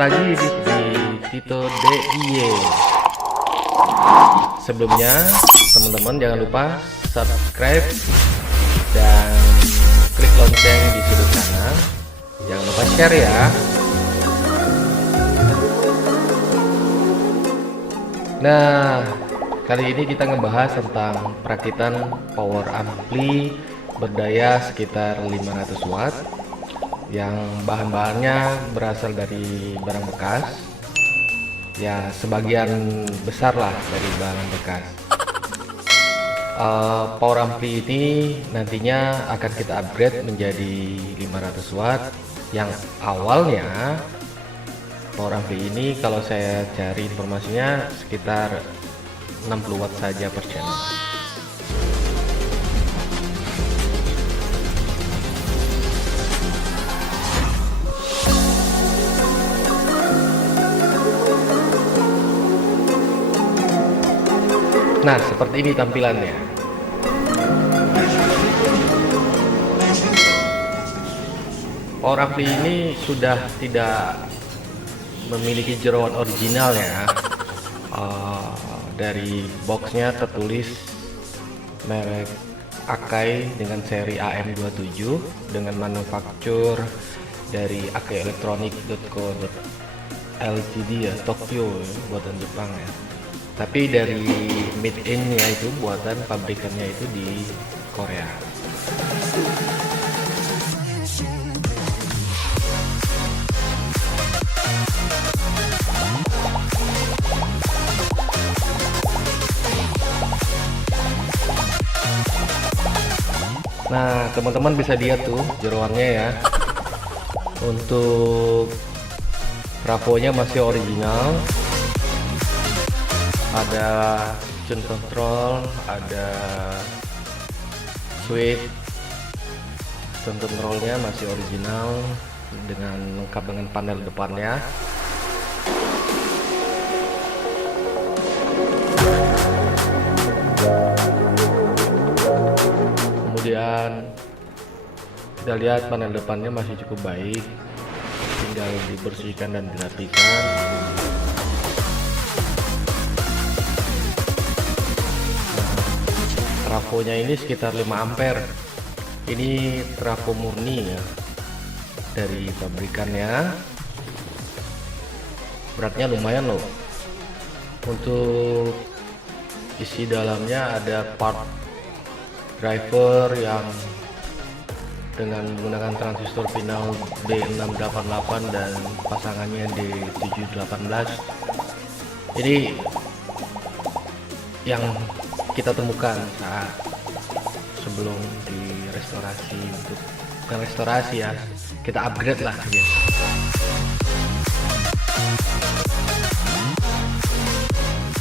lagi di Tito DIY. Sebelumnya teman-teman jangan lupa subscribe dan klik lonceng di sudut kanan. Jangan lupa share ya. Nah, kali ini kita ngebahas tentang perakitan power ampli berdaya sekitar 500 watt yang bahan-bahannya berasal dari barang bekas. Ya, sebagian besar lah dari barang bekas. Power ampli ini nantinya akan kita upgrade menjadi 500 watt yang awalnya power ampli ini kalau saya cari informasinya sekitar 60 watt saja per channel. Nah, seperti ini tampilannya. Power ampli ini sudah tidak memiliki jeroan original ya. Dari boxnya tertulis merek Akai dengan seri AM27 dengan manufaktur dari akaielektronik.co.ltd ya, Tokyo ya, buatan Jepang ya. Tapi dari made in nya itu buatan pabrikannya itu di Korea. Nah, teman-teman bisa lihat tuh jeroannya ya. Untuk trafonya masih original. Ada tune control, ada switch, tune controlnya masih original dengan lengkap dengan panel depannya. Kemudian kita lihat panel depannya masih cukup baik, tinggal dibersihkan dan dirapikan. Trafonya ini sekitar 5 ampere. Ini trafo murni ya dari pabrikannya. Beratnya lumayan loh. Untuk isi dalamnya ada part driver yang dengan menggunakan transistor pinau D688 dan pasangannya D718. Jadi yang kita temukan saat sebelum direstorasi, untuk bukan restorasi ya, kita upgrade lah ya.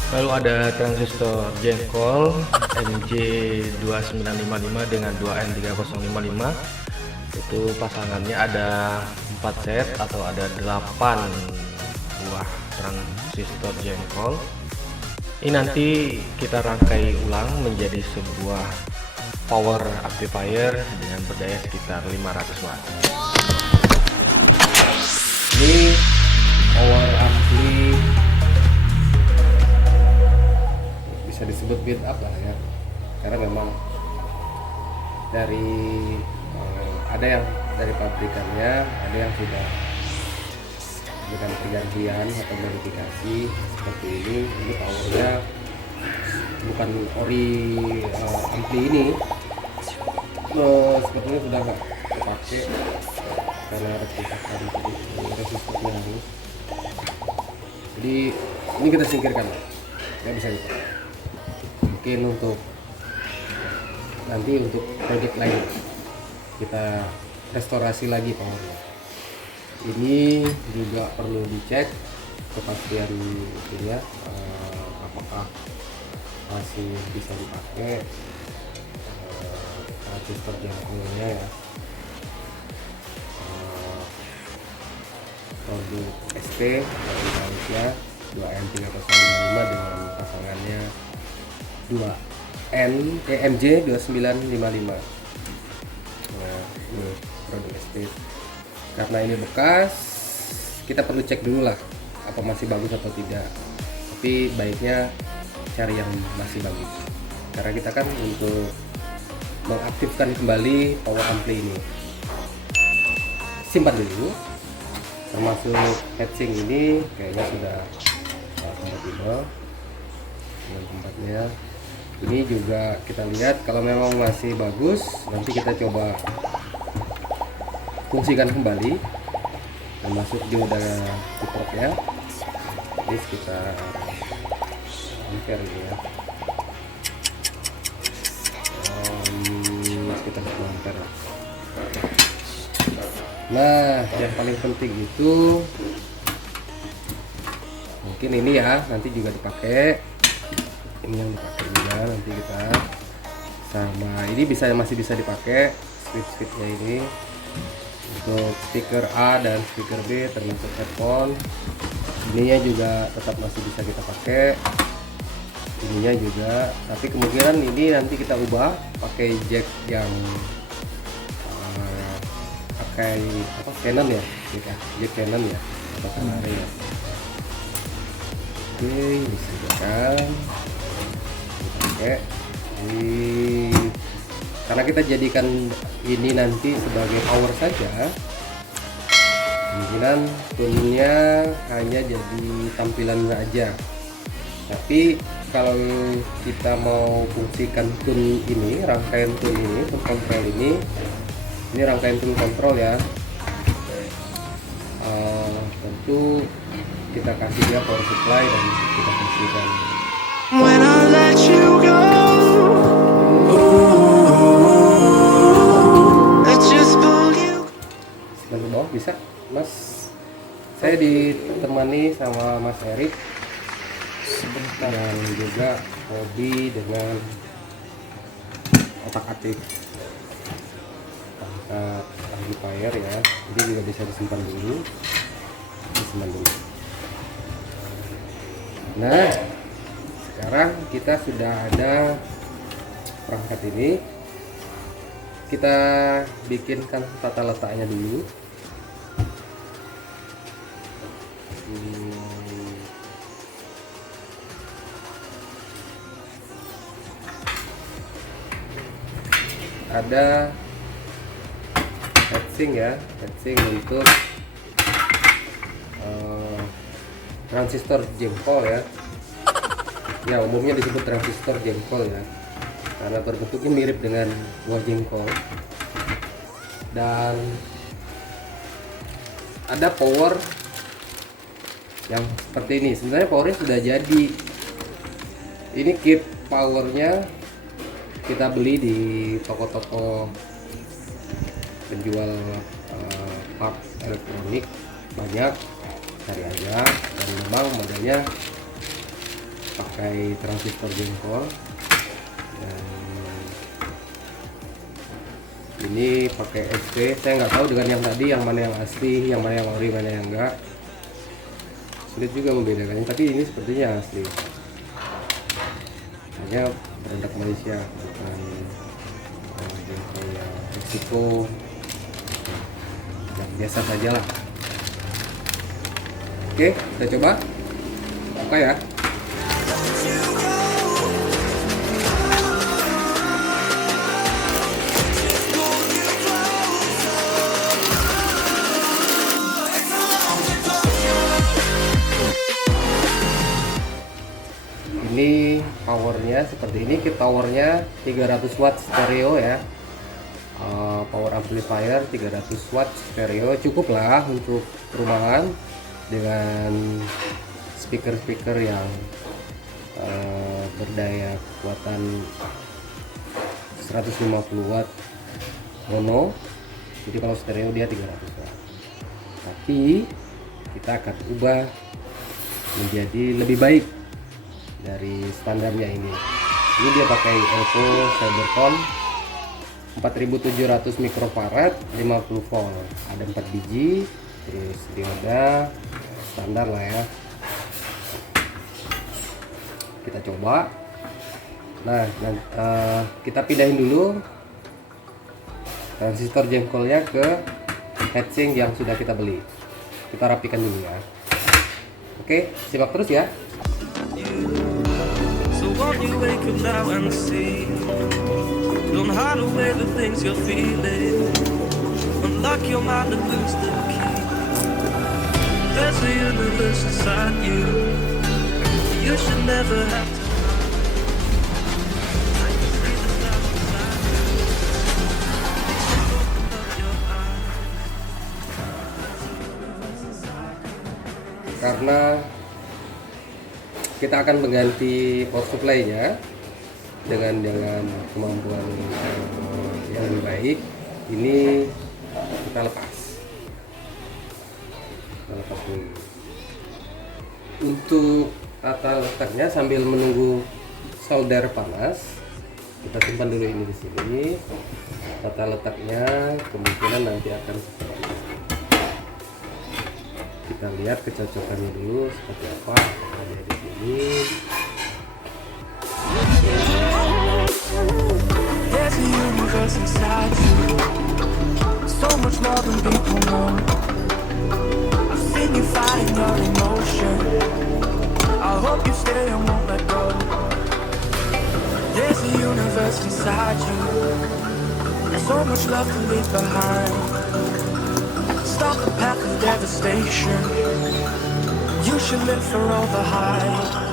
Lalu ada transistor jengkol MJ2955 dengan 2N3055. Itu pasangannya ada 4 set atau ada 8 buah transistor jengkol. Ini nanti kita rangkai ulang menjadi sebuah power amplifier dengan berdaya sekitar 500 watt. Ini power ampli bisa disebut build up lah ya, karena memang dari ada yang dari pabrikannya, ada yang sudah dengan pergantian atau modifikasi seperti ini powernya bukan ori ampli ini, sepertinya sudah nggak dipakai karena resistornya halus. Jadi ini kita singkirkan, nggak bisa dipakai. Mungkin untuk nanti untuk project lain kita restorasi lagi powernya. Ini juga perlu dicek kepastian itunya, apakah masih bisa dipakai transistor jangkauannya ya. Produk ST dari Malaysia 2N3055 dengan pasangannya 2N MJ2955. Nah, ini produk ST. Karena ini bekas, kita perlu cek dulu lah apa masih bagus atau tidak, tapi baiknya cari yang masih bagus karena kita kan untuk mengaktifkan kembali power ampli ini. Simpan dulu, termasuk heatsink ini kayaknya sudah kompatibel dengan tempatnya. Ini juga kita lihat kalau memang masih bagus, nanti kita coba fungsikan kembali, termasuk dioda kiproknya. Jadi sekitar ampere ini ya, sekitar 10 ampere. Nah, yang paling penting itu mungkin ini ya, nanti juga dipakai. Ini yang dipakai juga nanti kita, sama ini masih bisa dipakai switch-switchnya ini untuk speaker A dan speaker B termasuk headphone. Ininya juga tetap masih bisa kita pakai, ininya juga, tapi kemungkinan ini nanti kita ubah pakai jack yang pakai apa, Canon ya, jack Canon ya atau Canary ya. Oke, bisa kan pakai karena kita jadikan ini nanti sebagai power saja, kemungkinan tunnya hanya jadi tampilan aja. Tapi kalau kita mau fungsikan tune ini, rangkaian tune ini, tune control ini rangkaian tune control ya, tentu kita kasih dia power supply dan kita fungsikan. When I let you go, sebentar bawah bisa Mas, saya ditemani sama Mas Erik sebentar, dan juga hobi dengan otak atik angkat amplifier ya, jadi juga bisa disimpan dulu. Nah, sekarang kita sudah ada perangkat ini, kita bikinkan tata letaknya dulu. Ada heatsink ya, heatsink untuk transistor jempol ya. Ya, umumnya disebut transistor jempol ya, karena berbentuknya mirip dengan buah jengkol. Dan ada power yang seperti ini. Sebenarnya powernya sudah jadi. Ini kit powernya kita beli di toko-toko penjual part elektronik, banyak, cari aja. Dan memang modelnya pakai transistor jengkol, dan ini pakai SP. Saya nggak tahu dengan yang tadi yang mana yang asli, yang mana yang ori, mana yang enggak, sulit juga membedakannya, tapi ini sepertinya asli, hanya produk Malaysia, bukan jengkol yang Meksiko. Nah, biasa saja lah. Oke, kita coba buka ya. Ini powernya seperti ini, kit powernya 300 watt stereo ya, power amplifier 300 watt stereo, cukup lah untuk rumahan dengan speaker yang berdaya kekuatan 150 watt mono. Jadi kalau stereo dia 300 watt, tapi kita akan ubah menjadi lebih baik dari standarnya ini. Ini dia pakai Elco Cybercon 4700 mikrofarad 50 volt, ada 4 biji, terus dioda standar lah ya. Kita coba. Nah, kita pindahin dulu transistor jengkolnya ke heatsink yang sudah kita beli. kita rapikan dulu ya. Oke, simak terus ya. So won't you wake up now and see? Don't hide away the things you're feeling. Unlock your mind and lose the key. There's a universe inside you. You should never have to. I can see the stars inside you. Open up your eyes. Karena kita akan mengganti power supply-nya dengan kemampuan yang lebih baik. Ini kita lepas dulu. Untuk tata letaknya sambil menunggu solder panas, kita simpan dulu ini di sini. Tata letaknya kemungkinan nanti akan seperti ini. Kita lihat kecocokannya dulu seperti apa. Ada di sini. There's a universe inside you, so much more than people know. I've seen you fighting your emotion. I hope you stay and won't let go. There's a universe inside you, so much love to leave behind. Stop the path of devastation. You should live for all the hype.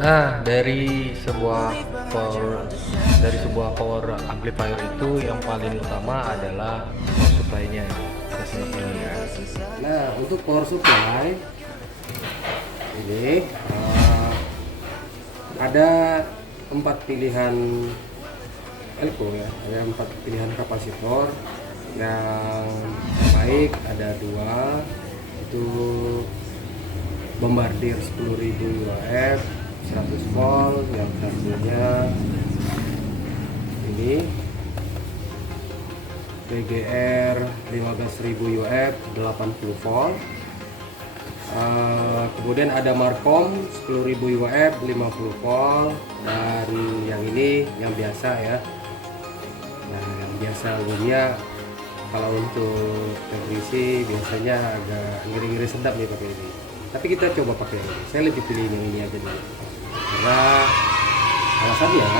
Nah, dari sebuah power amplifier itu yang paling utama adalah power supply-nya. Kita simak dulu ya. Nah, untuk power supply ini ada 4 pilihan elko ya, ada 4 pilihan kapasitor. Yang baik ada 2, itu Bombardier 10.000 UHF 100 volt, yang satunya ini PGR 15.000 UF 80 volt. Kemudian ada Marcom 10.000 UF 50 volt, dan yang ini yang biasa ya. Nah, yang biasa umumnya kalau untuk transmisi biasanya agak ngeri-ngeri sedap nih pakai ini. Tapi kita coba pakai ini. Saya lebih pilih yang ini aja dulu. Karena alasannya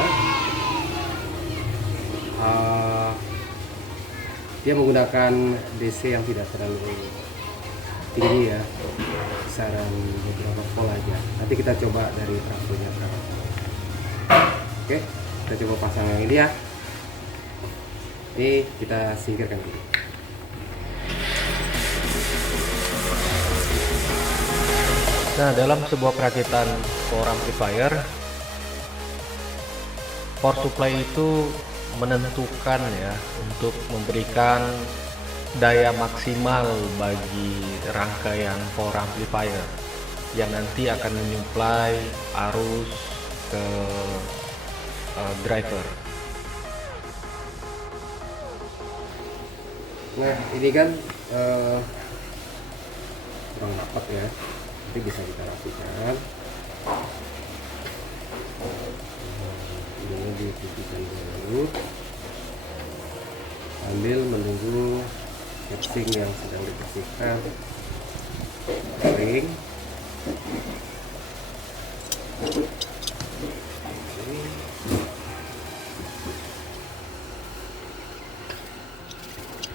dia menggunakan DC yang tidak terlalu tinggi ya, kisaran beberapa volt aja. Nanti kita coba dari transfernya sekarang. Oke, kita coba pasang yang ini ya. Ini kita singkirkan dulu. Nah, dalam sebuah perakitan power amplifier, power supply itu menentukan ya untuk memberikan daya maksimal bagi rangkaian power amplifier yang nanti akan menyuplai arus ke driver. Nah, ini kan kurang rapat ya, nanti bisa kita rapikan. Ini dipipihkan dulu sambil menunggu casing yang sedang dibersihkan kering.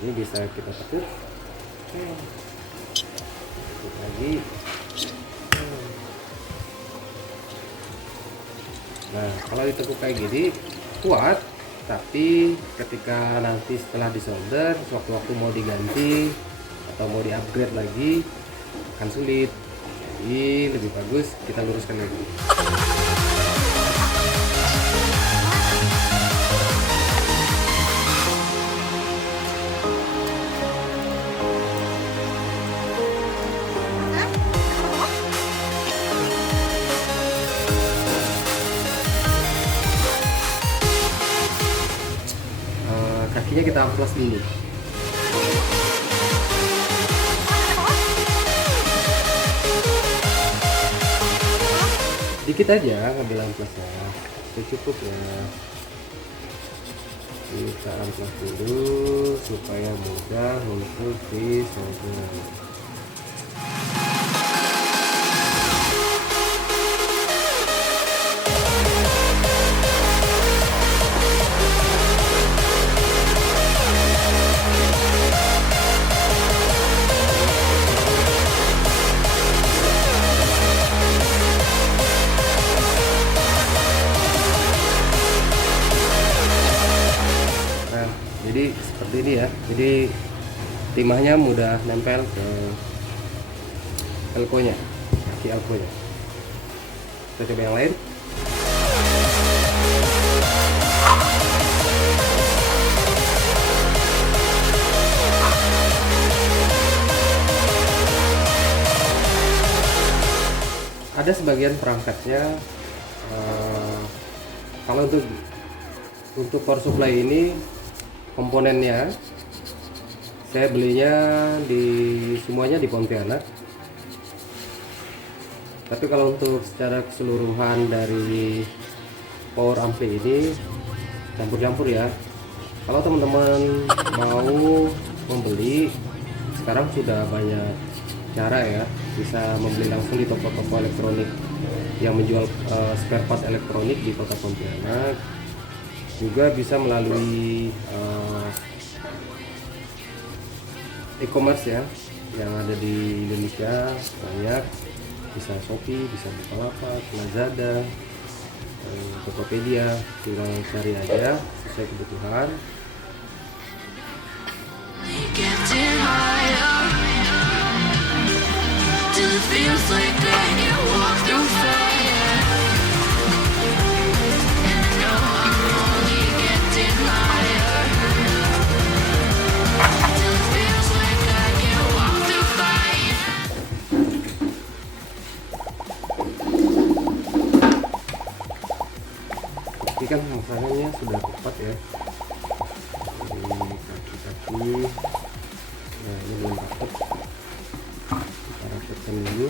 Ini bisa kita tekuk. Tekuk lagi. Nah, kalau ditekuk kayak gini kuat, tapi ketika nanti setelah disolder, sewaktu-waktu mau diganti atau mau di-upgrade lagi akan sulit. Jadi lebih bagus kita luruskan lagi. Kakinya kita amplas dulu. Dikit aja ngambil amplasnya, cukup ya. Kita amplas dulu supaya mudah untuk disolder. Jadi seperti ini ya, jadi timahnya mudah nempel ke elko nya, kaki elko nya. Kita coba yang lain. Ada sebagian perangkatnya kalau untuk power supply ini komponennya saya belinya semuanya di Pontianak, tapi kalau untuk secara keseluruhan dari power ampli ini campur-campur ya. Kalau teman-teman mau membeli, sekarang sudah banyak cara ya, bisa membeli langsung di toko-toko elektronik yang menjual spare part elektronik di kota Pontianak. Juga bisa melalui e-commerce ya yang ada di Indonesia banyak, bisa Shopee, bisa Bukalapak, Lazada, Tokopedia, tinggal cari aja sesuai kebutuhan. Ini kan pemasangannya sudah tepat ya, dari kaki-kaki. Nah, ini belum rapat, kita rapatkan dulu.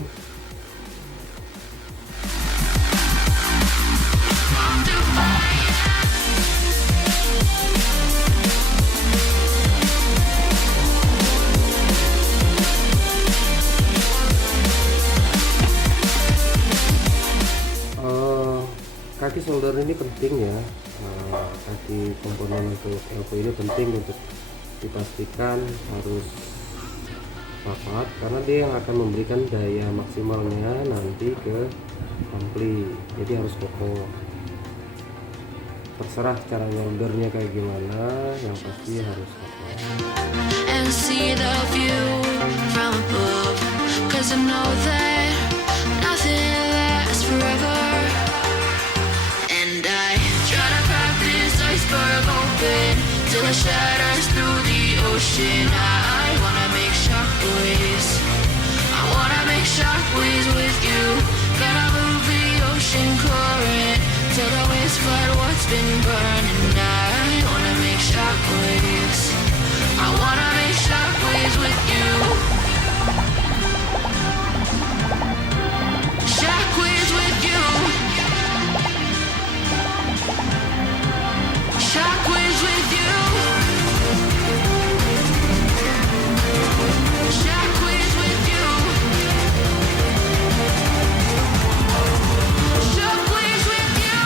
Kaki solder ini penting ya, kaki komponen untuk elko ini penting untuk dipastikan harus rapat, karena dia yang akan memberikan daya maksimalnya nanti ke ampli, jadi harus kokoh. Terserah cara nyoldernya kayak gimana, yang pasti harus kokoh. And see the view from above, 'cause I know that nothing lasts forever. Till it shatters through the ocean. I wanna make shockwaves. I wanna make shockwaves with you. Gonna move the ocean current till the waves flood what's been burning. I wanna make shockwaves. I wanna make shockwaves with you. Shockwaves with you. Shockwaves with you. Shockwaves with you. Shockwaves with you.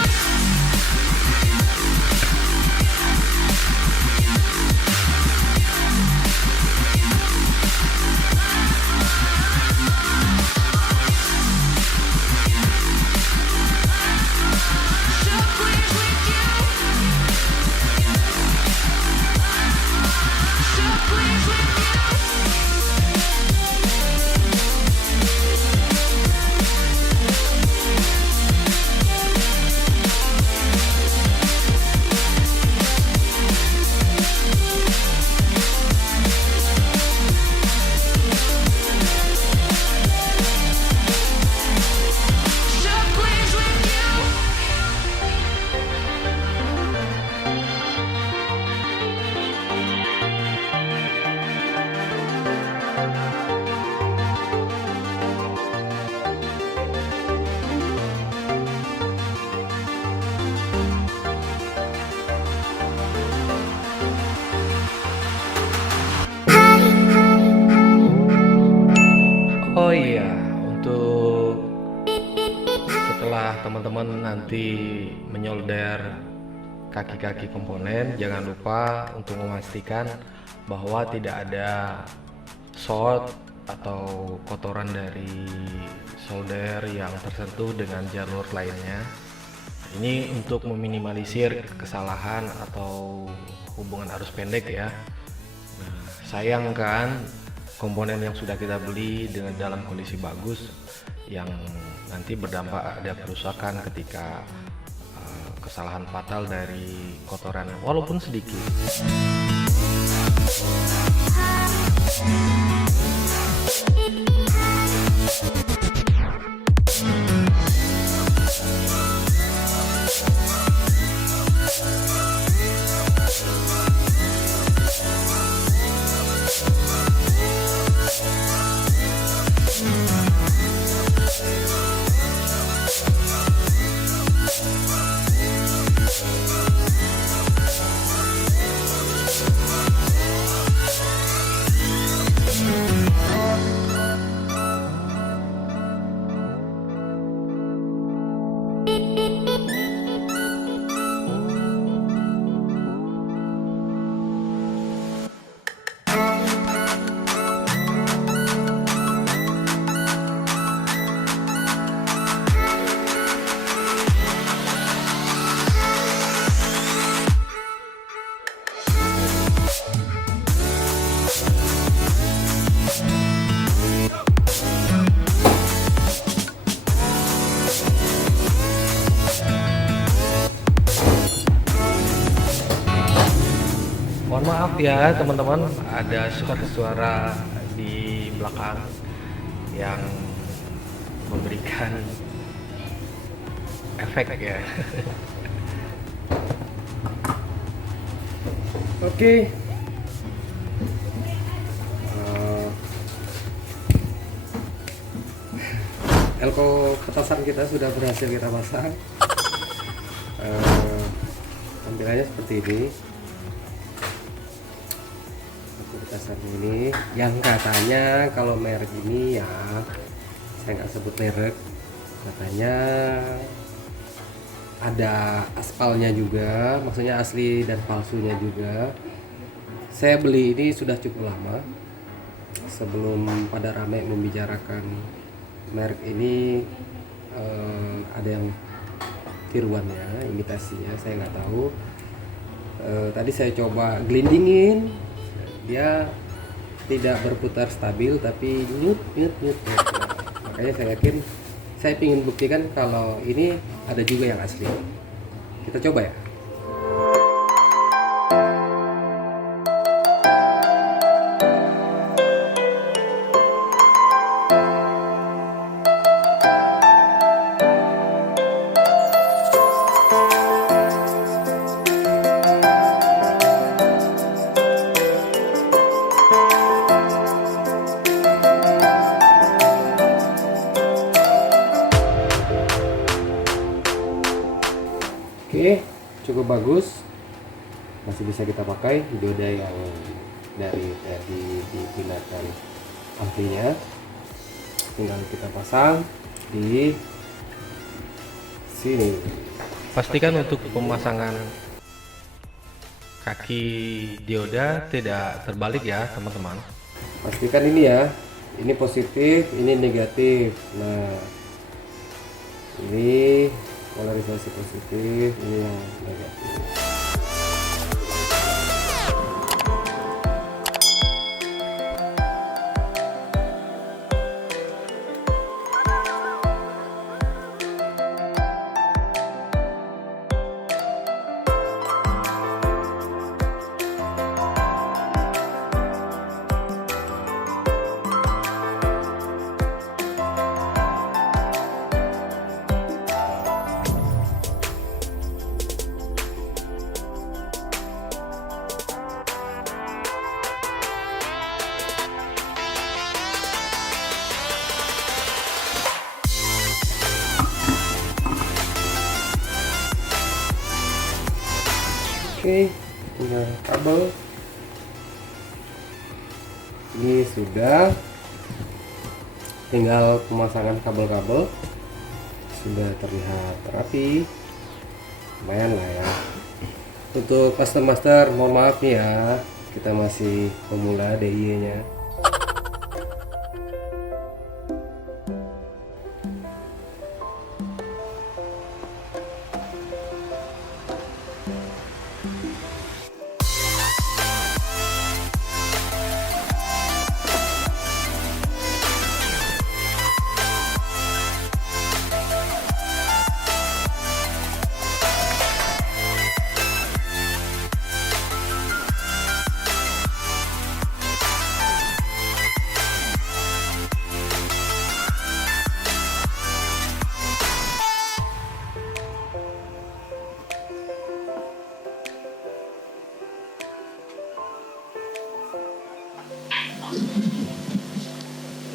teman-teman nanti menyolder kaki-kaki komponen, jangan lupa untuk memastikan bahwa tidak ada short atau kotoran dari solder yang tersentuh dengan jalur lainnya. Ini untuk meminimalisir kesalahan atau hubungan arus pendek ya. Nah, sayang kan komponen yang sudah kita beli dengan dalam kondisi bagus yang nanti berdampak ada kerusakan ketika kesalahan fatal dari kotoran walaupun sedikit. Mohon maaf ya teman-teman, ada suara-suara di belakang yang memberikan efek ya. Oke. Elko petasan kita sudah berhasil kita pasang. Tampilannya seperti ini. Petasan ini yang katanya kalau merek ini ya, saya nggak sebut merek, katanya ada aspalnya juga, maksudnya asli dan palsunya juga. Saya beli ini sudah cukup lama, sebelum pada ramai membicarakan merek ini. Ada yang tiruan ya, imitasinya, saya nggak tahu. Tadi saya coba gelindingin, dia tidak berputar stabil tapi nyut. Makanya saya yakin, saya ingin buktikan kalau ini ada juga yang asli. Kita coba ya. Oke, cukup bagus, masih bisa kita pakai dioda yang dari digunakan aslinya. Tinggal kita pasang di sini. Pastikan untuk pemasangan kaki dioda tidak terbalik ya teman-teman. Pastikan ini ya, ini positif, ini negatif. Nah, ini polarisasi positif, ini yang negatif. Oke, punya kabel ini sudah, tinggal pemasangan kabel-kabel sudah terlihat rapi, lumayan lah ya. Untuk master mohon maaf nih ya, kita masih pemula DIY nya.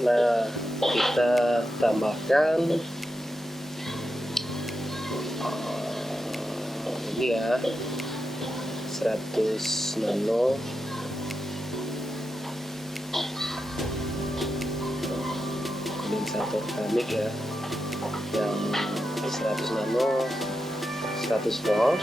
Nah, kita tambahkan ini ya, 100 nano kondensator keramik ya, yang 100 nano 100 volt.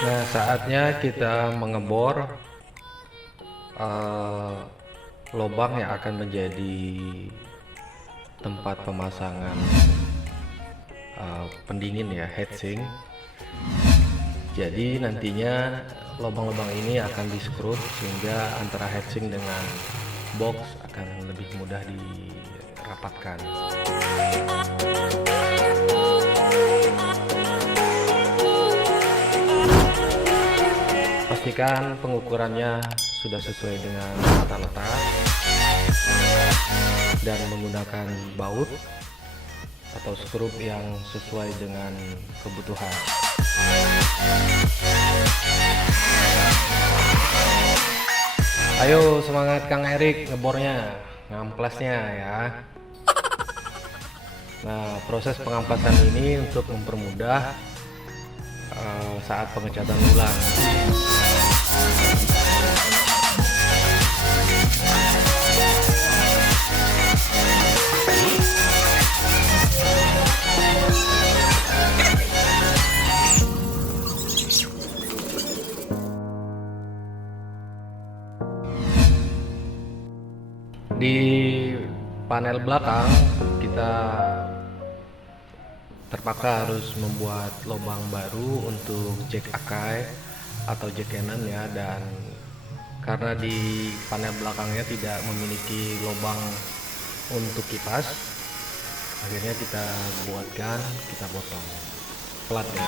Nah, saatnya kita mengebor lubang yang akan menjadi tempat pemasangan pendingin ya, heatsink. Jadi nantinya lubang-lubang ini akan di-screw sehingga antara heatsink dengan box akan lebih mudah dirapatkan. Pastikan pengukurannya sudah sesuai dengan tata letak dan menggunakan baut atau skrup yang sesuai dengan kebutuhan. Ayo semangat Kang Erik ngebornya, ngamplesnya ya. Nah, proses pengamplasan ini untuk mempermudah saat pengecatan ulang. Di panel belakang kita terpaksa harus membuat lubang baru untuk jack Akai atau jack Canon ya, dan karena di panel belakangnya tidak memiliki lubang untuk kipas, akhirnya kita potong platnya.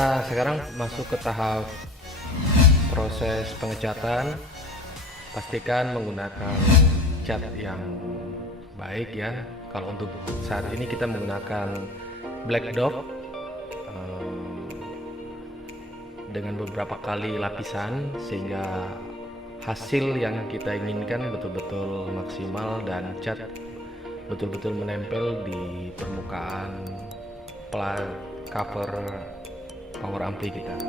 Nah, sekarang masuk ke tahap proses pengecatan. Pastikan menggunakan cat yang baik ya. Kalau untuk saat ini kita menggunakan Black Dog dengan beberapa kali lapisan sehingga hasil yang kita inginkan betul-betul maksimal dan cat betul-betul menempel di permukaan plat cover power ampli kita.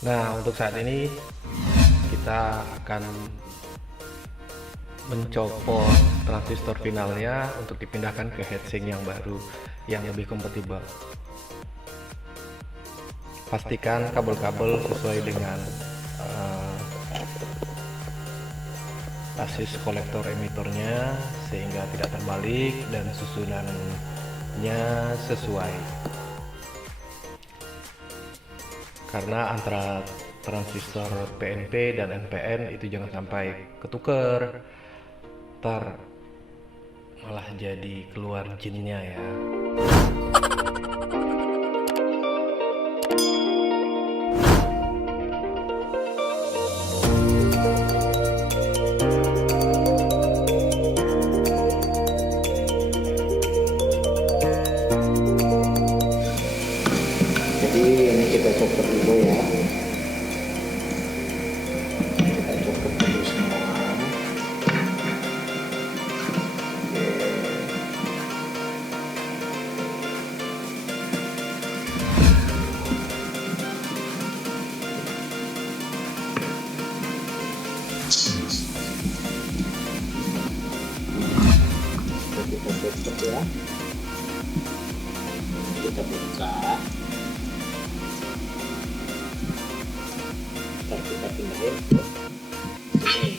Nah, untuk saat ini kita akan mencopot transistor finalnya untuk dipindahkan ke heatsink yang baru yang lebih kompatibel. Pastikan kabel-kabel sesuai dengan asis kolektor emitornya sehingga tidak terbalik dan susunannya sesuai. Karena antara transistor PNP dan NPN itu jangan sampai ketuker, ntar malah jadi keluar jinnya ya. Jadi ini kita cover dulu ya, kita cover dulu semua. Kita tutup ya, kita buka. Kita pindahin ke sini.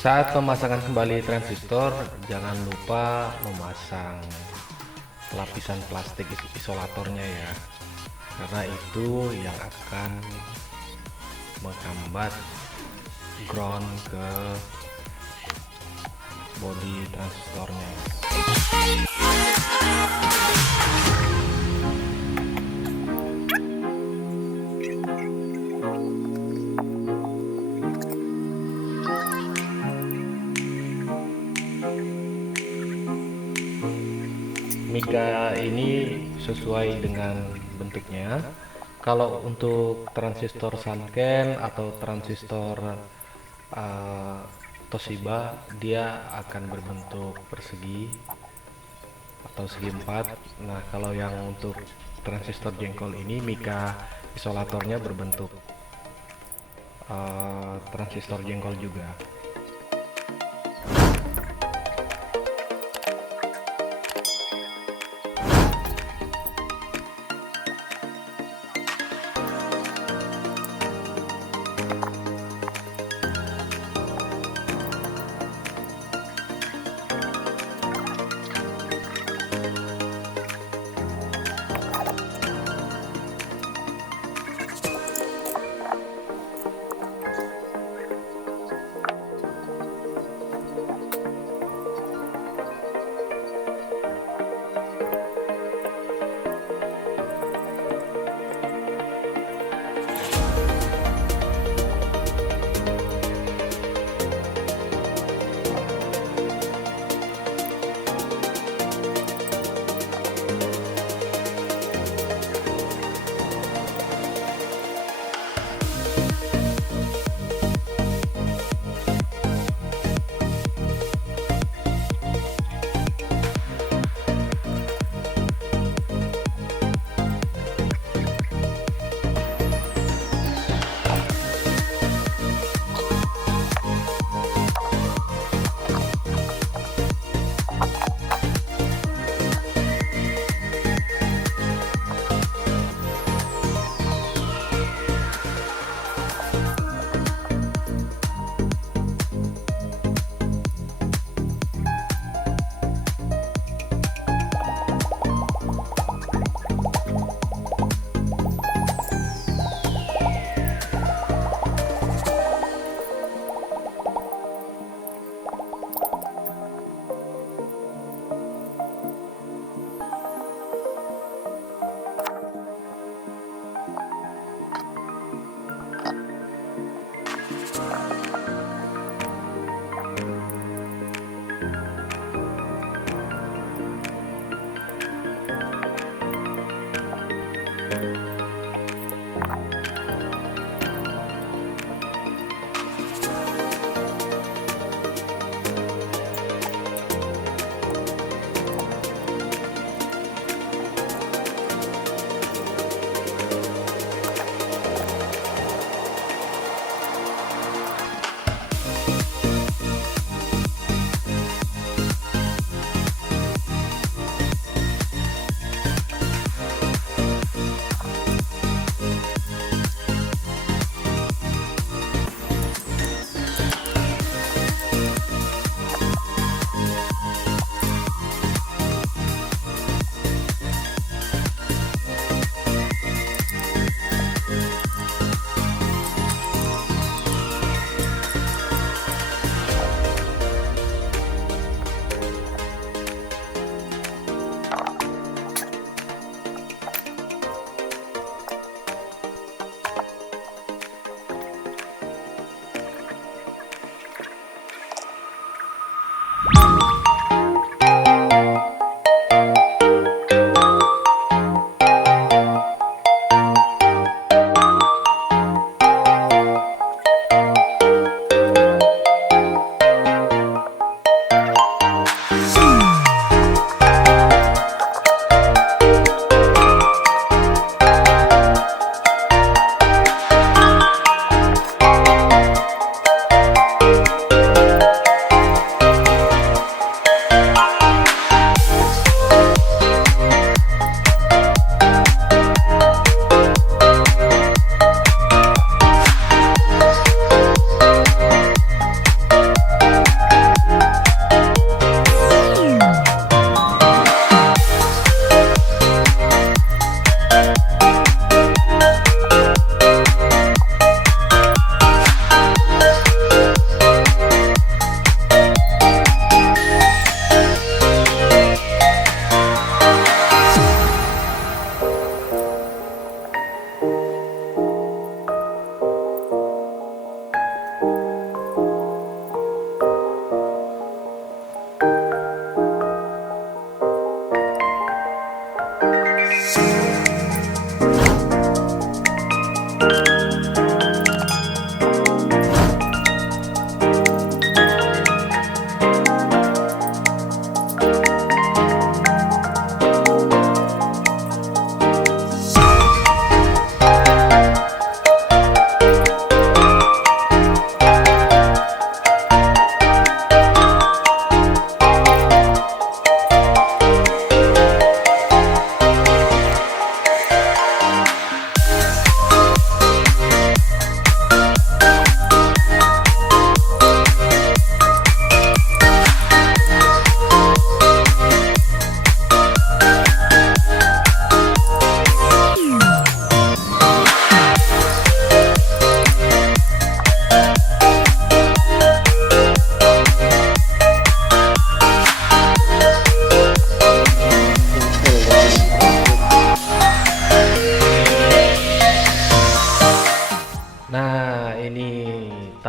Saat pemasangan kembali transistor, jangan lupa memasang lapisan plastik isolatornya ya, karena itu yang akan menghambat ground ke bodi transistornya. Mika ini sesuai dengan bentuknya. Kalau untuk transistor Sanken atau transistor Toshiba, dia akan berbentuk persegi atau segi empat. Nah, kalau yang untuk transistor jengkol ini, Mika isolatornya berbentuk transistor jengkol juga.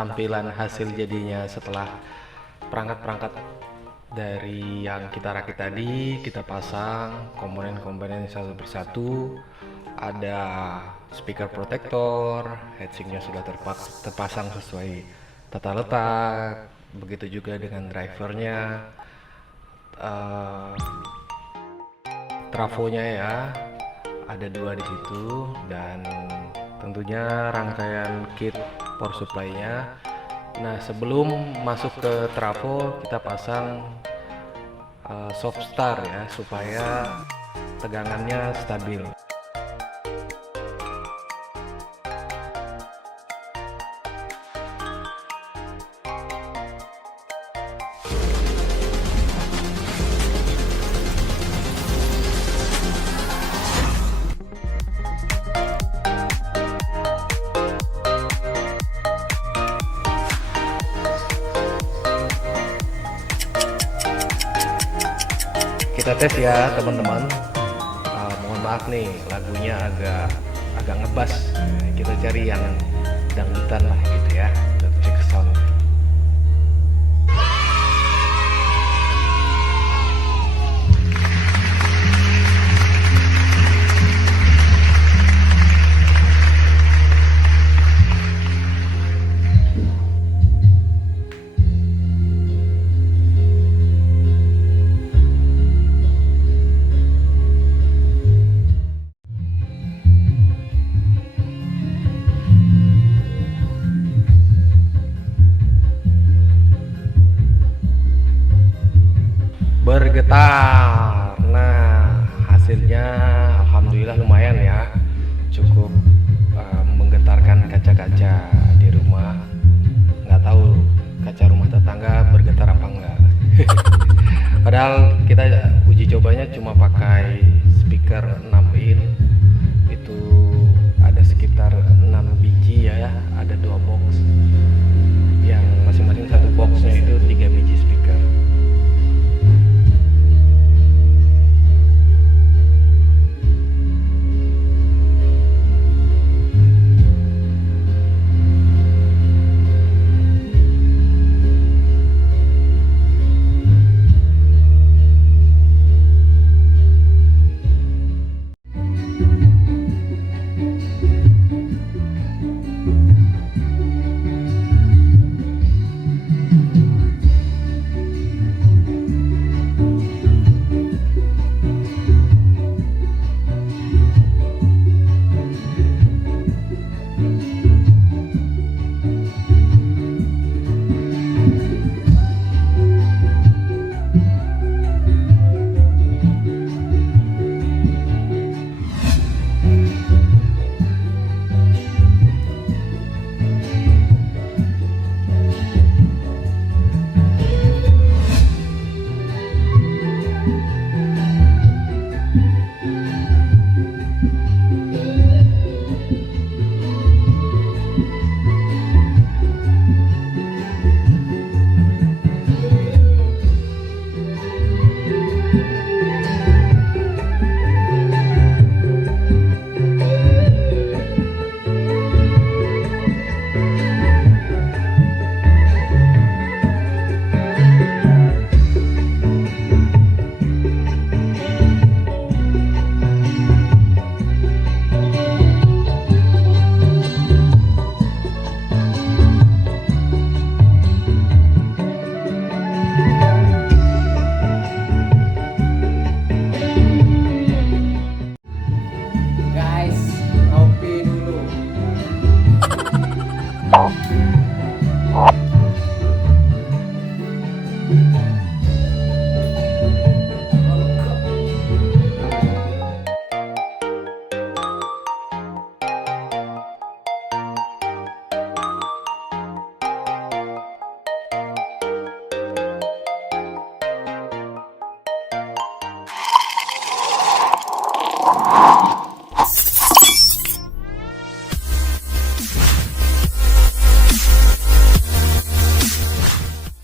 tampilan hasil jadinya setelah perangkat-perangkat dari yang kita rakit tadi kita pasang komponen-komponen satu persatu. Ada speaker protector, headsinknya sudah terpasang sesuai tata letak, begitu juga dengan drivernya, trafonya ya ada 2 di situ, dan tentunya rangkaian kit power supply-nya. Nah, sebelum masuk ke trafo kita pasang soft start ya supaya tegangannya stabil. Kita tes ya teman-teman. Mohon maaf nih lagunya agak ngebas. Kita cari yang dangdutan lah gitu ya. Kita cek sound. Bergetar. Nah, hasilnya alhamdulillah lumayan ya, cukup menggetarkan kaca-kaca di rumah. Nggak tahu kaca rumah tetangga bergetar apa enggak. Padahal kita uji cobanya cuma pakai speaker 6 in, itu ada sekitar 6 biji ya, ada 2 box yang masing-masing satu boxnya itu 3 biji speaker.